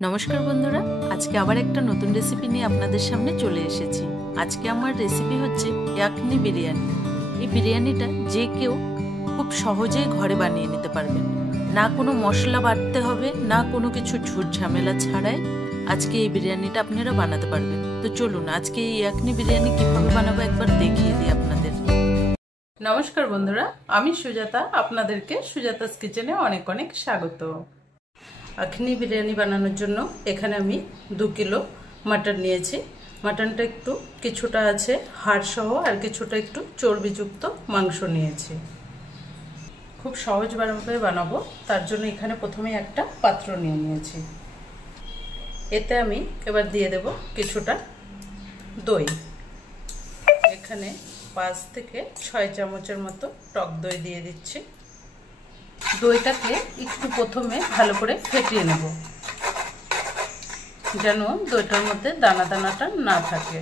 নমস্কার বন্ধুরা, আজকে আবার একটা নতুন রেসিপি নিয়ে আপনাদের সামনে চলে এসেছি। আজকে আমার রেসিপি হচ্ছে ইয়াকনি বিরিয়ানি। এই বিরিয়ানিটা যে কেউ খুব সহজেই ঘরে বানিয়ে নিতে পারবেন। না কোনো মশলা বাটতে হবে, না কোনো কিছু ঝুট ঝামেলা ছাড়াই আজকে এই বিরিয়ানিটা আপনারা বানাতে পারবেন। তো চলুন আজকে এই ইয়াকনি বিরিয়ানি কিভাবে বানাবো একবার দেখিয়ে দিই আপনাদের। নমস্কার বন্ধুরা, আমি সুজাতা, আপনাদেরকে সুজাতাস কিচেনে অনেক অনেক স্বাগত। আখনি বিরিয়ানি বানানোর জন্য এখানে আমি 2 কিলো মাটন নিয়েছি। মাটনটা একটু কিছুটা আছে হাড় সহ আর কিছুটা একটু চর্বিযুক্ত মাংস নিয়েছি। খুব সহজভাবে বানাবো, তার জন্য এখানে প্রথমে একটা পাত্র নিয়ে নিয়েছি। এতে আমি এবার দিয়ে দেব কিছুটা দই। এখানে 5 থেকে 6 চামচের মতো টক দই দিয়ে দিচ্ছি। দইটাকে একটু প্রথমে ভালো করে ফেটিয়ে নেব, যেন দইটার মধ্যে দানা দানাটা না থাকে।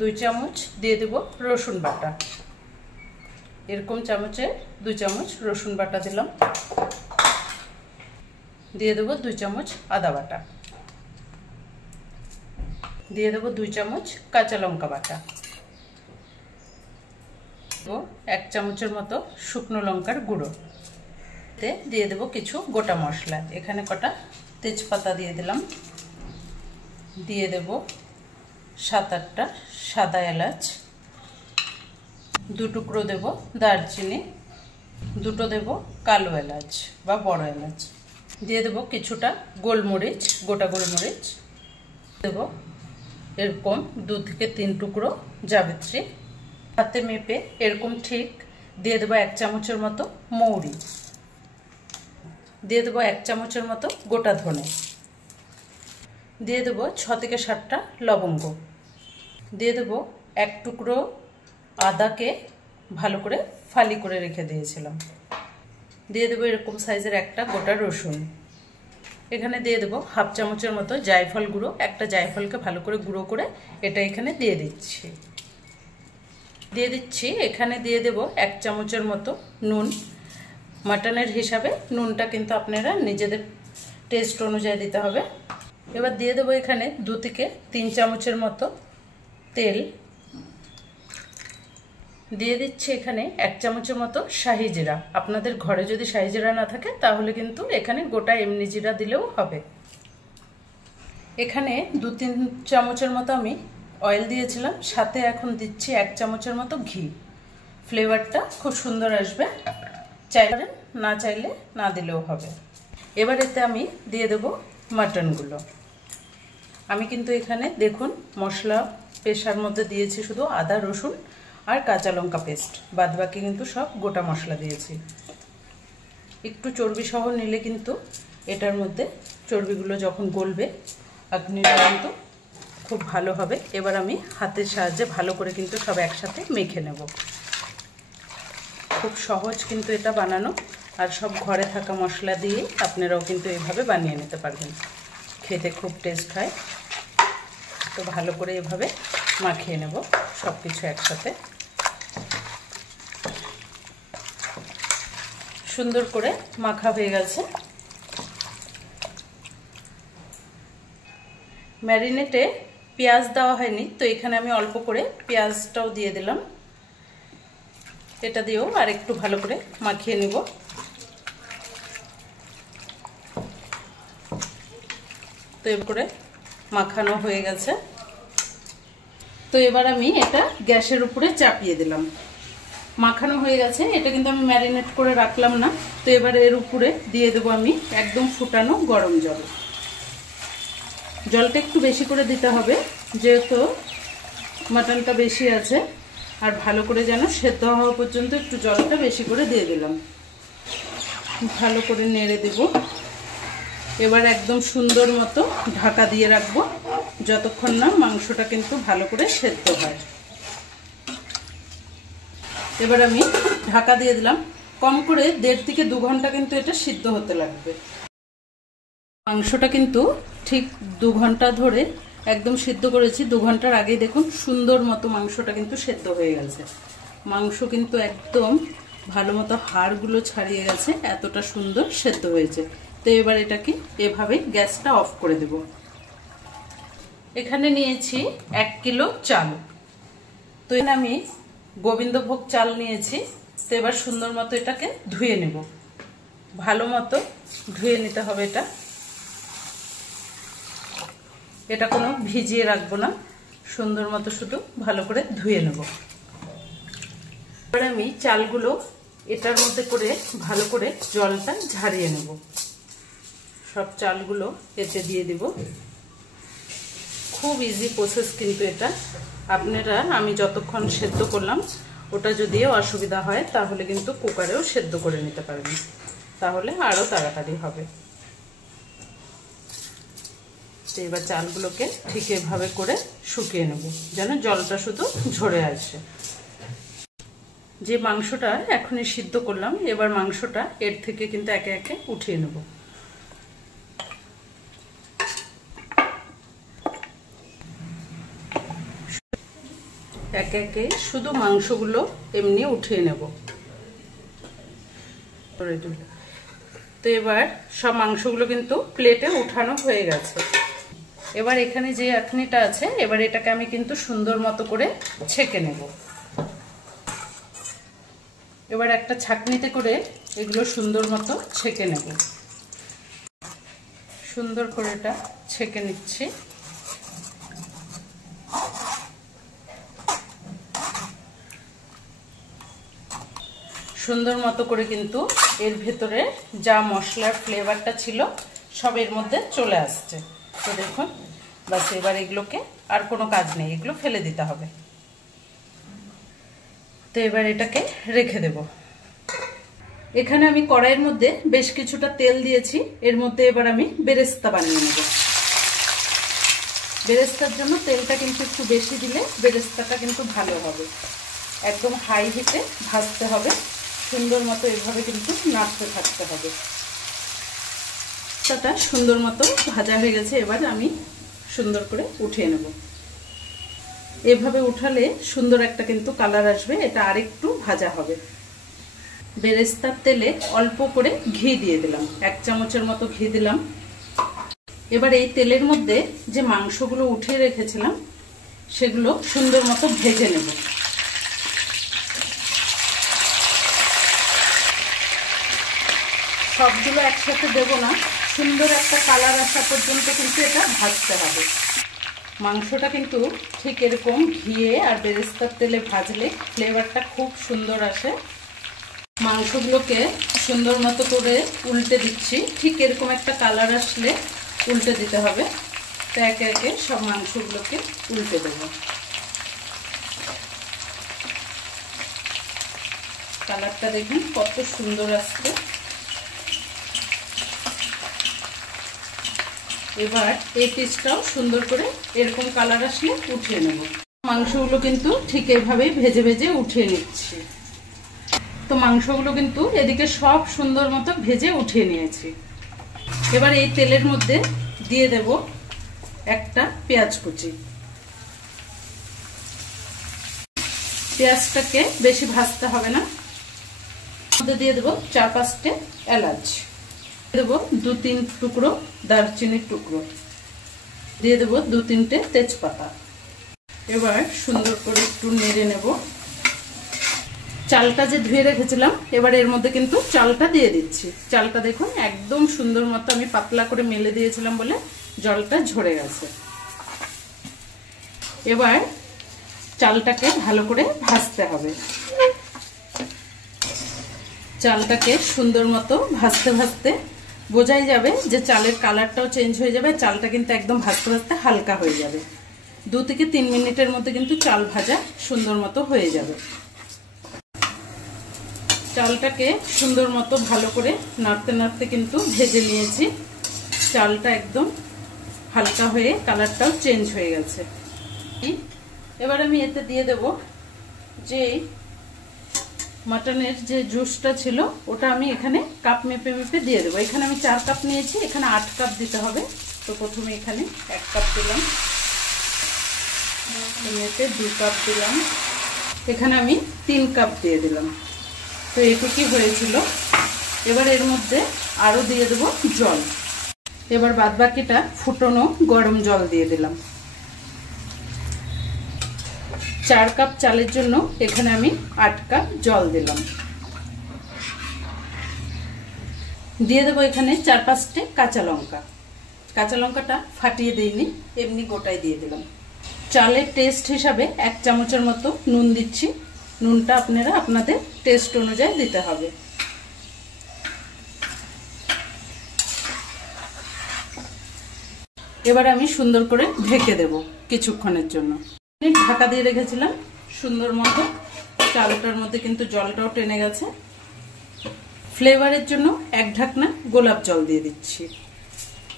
2 চামচ দিয়ে দেব রসুন বাটা। এরকম চামচে 2 চামচ রসুন বাটা দিলাম। দিয়ে দেব 2 চামচ আদা বাটা। দিয়ে দেব 2 চামচ কাঁচা লঙ্কা বাটা। 1 চামচের মতো শুকনো লঙ্কার গুঁড়ো। দিয়ে দেব কিছু গোটা মশলা। এখানে কটা তেজপাতা দিয়ে দিলাম। দিয়ে দেব 7-8টা সাদা এলাচ। 2 টুকরো দেব দারচিনি। 2টো দেব কালো এলাচ বা বড় এলাচ। দিয়ে দেব কিছুটা গোলমরিচ, গোটা গোলমরিচ। দেব এরকম 2 থেকে 3 টুকরো জাবিত্রি। হাতে মেপে এরকম ঠিক দিয়ে দেবো 1 চামচের মতো মৌরি। দিয়ে দেবো 1 চামচের মতো গোটা ধনে। দিয়ে দেবো 6 থেকে 7টা লবঙ্গ। দিয়ে দেবো 1 টুকরো আদাকে ভালো করে ফালি করে রেখে দিয়েছিলাম। দিয়ে দেবো এরকম সাইজের একটা গোটা রসুন। এখানে দিয়ে দেবো 1/2 চামচের মতো জায়ফল গুঁড়ো। একটা জায়ফলকে ভালো করে গুঁড়ো করে এটা এখানে দিয়ে দিচ্ছি। এখানে দিয়ে দেব 1 চামচের মতো নুন। মাটনের হিসাবে নুনটা কিন্তু আপনারা নিজেদের টেস্ট অনুযায়ী দিতে হবে। এবার দিয়ে দেব এখানে 2 থেকে 3 চামচের মতো তেল। দিয়ে দিচ্ছি এখানে 1 চামচের মতো শাহি জিরা। আপনাদের ঘরে যদি শাহি জিরা না থাকে তাহলে কিন্তু এখানে গোটা এমনি জিরা দিলেও হবে। এখানে 2-3 চামচের মতো আমি অয়েল দিয়েছিলাম, সাথে এখন দিচ্ছি 1 চামচের মতো ঘি। ফ্লেভারটা খুব সুন্দর আসবে, চাইলে না চাইলে না দিলেও হবে। এবার এতে আমি দিয়ে দেব মাটনগুলো। আমি কিন্তু এখানে দেখুন মশলা পেশার মধ্যে দিয়েছি শুধু আদা রসুন আর কাঁচা লঙ্কা পেস্ট, বাদ বাকি কিন্তু সব গোটা মশলা দিয়েছি। একটু চর্বি সহ নিলে কিন্তু এটার মধ্যে চর্বিগুলো যখন গলবে আখনিটা কিন্তু খুব ভালো হবে। এবার আমি হাতের সাহায্যে ভালো করে কিন্তু সব একসাথে মেখে নেব। খুব সহজ কিন্তু এটা বানানো, আর সব ঘরে থাকা মশলা দিয়ে আপনারাও কিন্তু এভাবে বানিয়ে নিতে পারবেন। খেতে খুব টেস্ট হয়। তো ভালো করে এভাবে মাখিয়ে নেব সব কিছু একসাথে। সুন্দর করে মাখা হয়ে গেছে। ম্যারিনেটে পেঁয়াজ দেওয়া হয়নি, তো এখানে আমি অল্প করে পেঁয়াজটাও দিয়ে দিলাম। এটা দিয়েও আর একটু ভালো করে মাখিয়ে নেব। তো এবার করে মাখানো হয়ে গেছে। তো এবার আমি এটা গ্যাসের উপরে চাপিয়ে দিলাম। মাখানো হয়ে গেছে, এটা কিন্তু আমি ম্যারিনেট করে রাখলাম না। তো এবার এর উপরে দিয়ে দেবো আমি একদম ফুটানো গরম জল। জলটা একটু বেশি করে দিতে হবে, যেহেতু মাটনটা বেশি আছে, আর ভালো করে যেন সেদ্ধ হওয়া পর্যন্ত একটু জলটা বেশি করে দিয়ে দিলাম। ভালো করে নেড়ে দেব। এবার একদম সুন্দর মতো ঢাকা দিয়ে রাখবো যতক্ষণ না মাংসটা কিন্তু ভালো করে সেদ্ধ হয়। এবার আমি ঢাকা দিয়ে দিলাম। কম করে 1.5 থেকে 2 ঘন্টা কিন্তু এটা সিদ্ধ হতে লাগবে। মাংসটা কিন্তু ঠিক 2 ঘন্টা ধরে একদম সিদ্ধ করেছি। 2 ঘন্টার আগেই দেখুন সুন্দর মতো মাংসটা কিন্তু সেদ্ধ হয়ে গেছে। মাংস কিন্তু একদম ভালো মতো হাড়গুলো ছাড়িয়ে গেছে, এতটা সুন্দর সেদ্ধ হয়েছে। তো তো এবার এটাকে এভাবে গ্যাসটা অফ করে দেব। এখানে নিয়েছি 1 কিলো চাল। তো এখানে আমি গোবিন্দভোগ চাল নিয়েছি। তো এবার সুন্দর মতো এটাকে ধুয়ে নেব, ভালো মতো ধুয়ে নিতে হবে। এটা কোনো ভিজিয়ে রাখবো না, সুন্দর মতো শুধু ভালো করে ধুয়ে নেব। এবার আমি চালগুলো এটার মধ্যে করে ভালো করে জলটা ঝারিয়ে নেব। সব চালগুলো এতে দিয়ে দিব। খুব ইজি প্রসেস কিন্তু এটা। আপনারা আমি যতক্ষণ সেদ্ধ করলাম ওটা যদিও অসুবিধা হয় তাহলে কিন্তু কুকারেও সেদ্ধ করে নিতে পারবেন, তাহলে আরও তাড়াতাড়ি হবে। তো এবার চালগুলোকে ঠিক এভাবে করে শুকিয়ে নেব যেন জলটা শুধু ঝরে আসে। যে মাংসটা এখনই সিদ্ধ করলাম, এবার মাংসটা এর থেকে কিন্তু একে একে উঠিয়ে নেব। একে একে শুধু মাংসগুলো এমনি উঠিয়ে নেব। তো এবার সব মাংসগুলো কিন্তু প্লেটে উঠানো হয়ে গেছে। এবার এখানে যে আখনিটা আছে, এবার এটাকে আমি কিন্তু সুন্দর মতো করে ছেঁকে নেব। এবার একটা ছাঁকনিতে করে এগুলো সুন্দর মতো ছেঁকে নেব। সুন্দর করে এটা ছেঁকে নিচ্ছি। সুন্দর মতো করে কিন্তু এর ভেতরে যা মশলার ফ্লেভারটা ছিল সব এর মধ্যে চলে আসছে। তো দেখুন, বাস এবার এগুলোকে আর কোনো কাজ নেই, এগুলো ফেলে দিতে হবে। তো এবার এটাকে রেখে দেব। এখানে আমি কড়াইয়ের মধ্যে বেশ কিছুটা তেল দিয়েছি। এর মধ্যে এবার আমি বেরেস্তা বানিয়ে নেব। বেরেস্তার জন্য তেলটা কিন্তু একটু বেশি দিলে বেরেস্তাটা কিন্তু ভালো হবে। একদম হাই হিটে ভাজতে হবে, সুন্দর মতো এভাবে কিন্তু নাড়তে থাকতে হবে। বেরেস্তাটা সুন্দর মতো ভাজা হয়ে গেছে। এবার আমি সুন্দর করে উঠিয়ে নেব। এভাবে উঠালে সুন্দর একটা কিন্তু কালার আসবে। এটা আরেকটু ভাজা হবে। বেরেস্তার তেলে অল্প করে ঘি দিয়ে দিলাম, 1 চামচের মতো ঘি দিলাম। এবার এই তেলের মধ্যে যে মাংসগুলো উঠিয়ে রেখেছিলাম সেগুলো সুন্দর মতো ভেজে নেব। সবগুলো একসাথে দেব না, সুন্দর একটা কালার আসা পর্যন্ত কিন্তু এটা ভাজতে হবে। মাংসটা কিন্তু ঠিক এরকম ঘিয়ে আর বেরেস্তার তেলে ভাজলে ফ্লেভারটা খুব সুন্দর আসে। মাংসগুলোকে সুন্দর মতো করে উল্টে দিচ্ছি। ঠিক এরকম একটা কালার আসলে উল্টে দিতে হবে। তো একে একে সব মাংসগুলোকে উল্টে দেব। কালারটা দেখুন কত সুন্দর আসছে। এবার এই পিসটাও সুন্দর করে এরকম কালার আসলে উঠিয়ে নেব। মাংসগুলো কিন্তু ঠিক এভাবেই ভেজে ভেজে উঠিয়ে নিচ্ছি। তো মাংসগুলো কিন্তু এদিকে সব সুন্দর মতো ভেজে উঠিয়ে নিয়েছি। এবার এই তেলের মধ্যে দিয়ে দেব একটা পেঁয়াজ কুচি। পেঁয়াজটাকে বেশি ভাজতে হবে না। মধ্যে দিয়ে দেবো 4-5টে এলাচ, দেবো 2-3 টুকরো দারচিনির টুকরো, দিয়ে দেবো 2-3টে তেজপাতা। এবার সুন্দর করে একটু নেড়ে নেব। চালটা যে ধুয়ে রেখেছিলাম এবার এর মধ্যে কিন্তু চালটা দিয়ে দিচ্ছি। চালটা দেখুন একদম সুন্দর মতো আমি পাতলা করে মেলে দিয়েছিলাম বলে জলটা ঝরে গেছে। এবার চালটাকে ভালো করে ভাজতে হবে। চালটাকে সুন্দর মতো ভাজতে ভাজতে বোঝাই যাবে যে চালের কালারটাও চেঞ্জ হয়ে যাবে। চালটা কিন্তু একদম ভাজতে ভাজতে হালকা হয়ে যাবে। 2 থেকে 3 মিনিটের মধ্যে কিন্তু চাল ভাজা সুন্দর মতো হয়ে যাবে। চালটাকে সুন্দর মতো ভালো করে নাড়তে নাড়তে কিন্তু ভেজে নিয়েছি। চালটা একদম হালকা হয়ে কালারটাও চেঞ্জ হয়ে গেছে। এবার আমি এতে দিয়ে দেব যে মাটনের যে জুসটা ছিল ওটা আমি এখানে কাপ মেপে মেপে দিয়ে দেবো। এখানে আমি 4 কাপ নিয়েছি, এখানে 8 কাপ দিতে হবে। তো প্রথমে এখানে 1 কাপ দিলাম, মেপে 2 কাপ দিলাম, এখানে আমি 3 কাপ দিয়ে দিলাম। তো এটুকুই হয়েছিল। এবার এর মধ্যে আরও দিয়ে দেবো জল। এবার বাদবাকিটা ফুটনো গরম জল দিয়ে দিলাম। 4 কাপ চালের জন্য এখানে আমি 8 কাপ জল দিলাম। দিয়ে দেবো এখানে 4-5টে কাঁচা লঙ্কা। কাঁচা লঙ্কাটা ফাটিয়ে দিইনি, এমনি গোটাই দিয়ে দিলাম। চালের টেস্ট হিসাবে 1 চামচের মতো নুন দিচ্ছি। নুনটা আপনারা আপনাদের টেস্ট অনুযায়ী দিতে হবে। এবার আমি সুন্দর করে ঢেকে দেব কিছুক্ষণের জন্য। ঢাকা দিয়ে রেখেছিলাম সুন্দর মতো। চালটার মধ্যে কিন্তু জলটাও টেনে গেছে। ফ্লেভারের জন্য 1 ঢাকনা গোলাপ জল দিয়ে দিচ্ছি।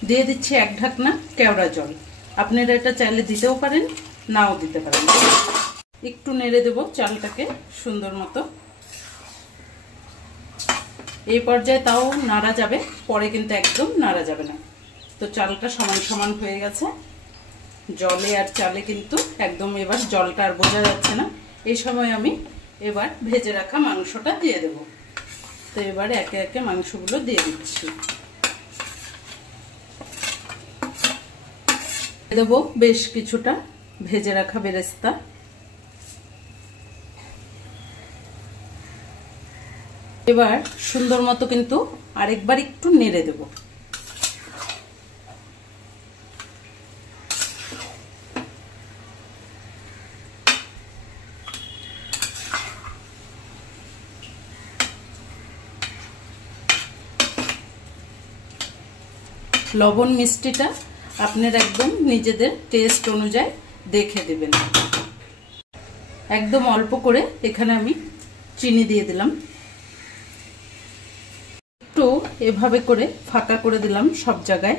দিয়ে দিচ্ছি 1 ঢাকনা কেওড়া জল। আপনারা এটা চাইলে দিতেও পারেন, নাও দিতে পারেন। একটু নেড়ে দেব চালটাকে সুন্দর মতো। এই পর্যায়ে তাও নাড়া যাবে, পরে কিন্তু একদম নাড়া যাবে না। তো চালটা সমান সমান হয়ে গেছে। জলে আর চালে কিন্তু একদম এবার জলটা আর বোঝা যাচ্ছে না। এই সময় আমি এবার ভেজে রাখা মাংসটা দিয়ে দেব। তো এবার একে একে মাংসগুলো দিয়ে দিচ্ছি। দেবো বেশ কিছুটা ভেজে রাখা বেরেস্তা। এবার সুন্দর মতো কিন্তু আরেকবার একটু নেড়ে দেব। লবণ মিষ্টিটা আপনারা একদম নিজেদের টেস্ট অনুযায়ী দেখে দেবেন। একদম অল্প করে এখানে আমি চিনি দিয়ে দিলাম। একটু এভাবে করে ফাঁকা করে দিলাম সব জায়গায়।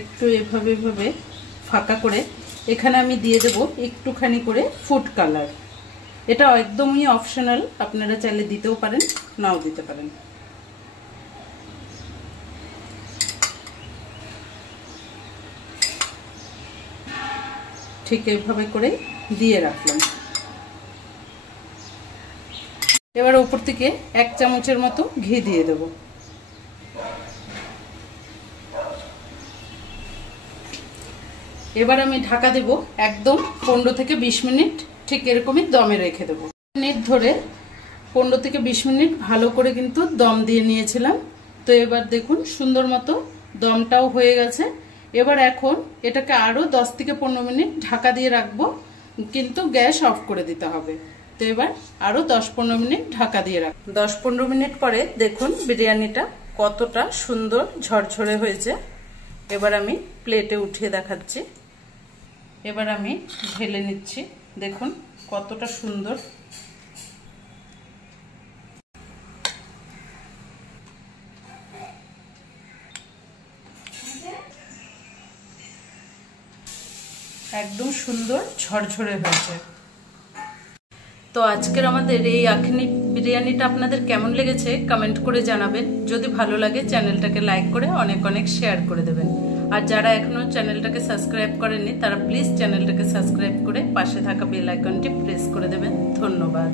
একটু এভাবে এভাবে ফাঁকা করে এখানে আমি দিয়ে দেব একটুখানি করে ফুড কালার। এটা একদমই অপশনাল, আপনারা চাইলে দিতেও পারেন, নাও দিতে পারেন। ঠিক এইভাবে করে দিয়ে রাখলাম। এবার উপর থেকে 1 চামচের মতো ঘি দিয়ে দেব। এবার আমি ঢাকা দেব একদম 15 থেকে 20 মিনিট, ঠিক এরকমই দমে রেখে দেব। মিনিট ধরে 15 থেকে 20 মিনিট ভালো করে কিন্তু দম দিয়ে নিয়েছিলাম। তো এবার দেখুন সুন্দর মতো দমটাও হয়ে গেছে। এবার এখন এটাকে আরো 10 থেকে 15 মিনিট ঢাকা দিয়ে রাখবো, কিন্তু গ্যাস অফ করে দিতে হবে। তো এবার আরো 10-15 মিনিট ঢাকা দিয়ে রাখ। 10-15 মিনিট পরে দেখুন বিরিয়ানিটা কতটা সুন্দর ঝরঝরে হয়েছে। এবার আমি প্লেটে উঠিয়ে দেখাচ্ছি। এবার আমি ঢেলে নিচ্ছি। দেখুন কতটা সুন্দর। একদম সুন্দর ঝরঝরে হয়েছে। তো আজকের আমাদের এই আখনি বিরিয়ানিটা আপনাদের কেমন লেগেছে কমেন্ট করে জানাবেন। যদি ভালো লাগে চ্যানেলটাকে লাইক করে অনেক অনেক শেয়ার করে দেবেন। আর যারা এখনো চ্যানেলটাকে সাবস্ক্রাইব করেননি তারা প্লিজ চ্যানেলটাকে সাবস্ক্রাইব করে পাশে থাকা বেল আইকনটি প্রেস করে দেবেন। ধন্যবাদ।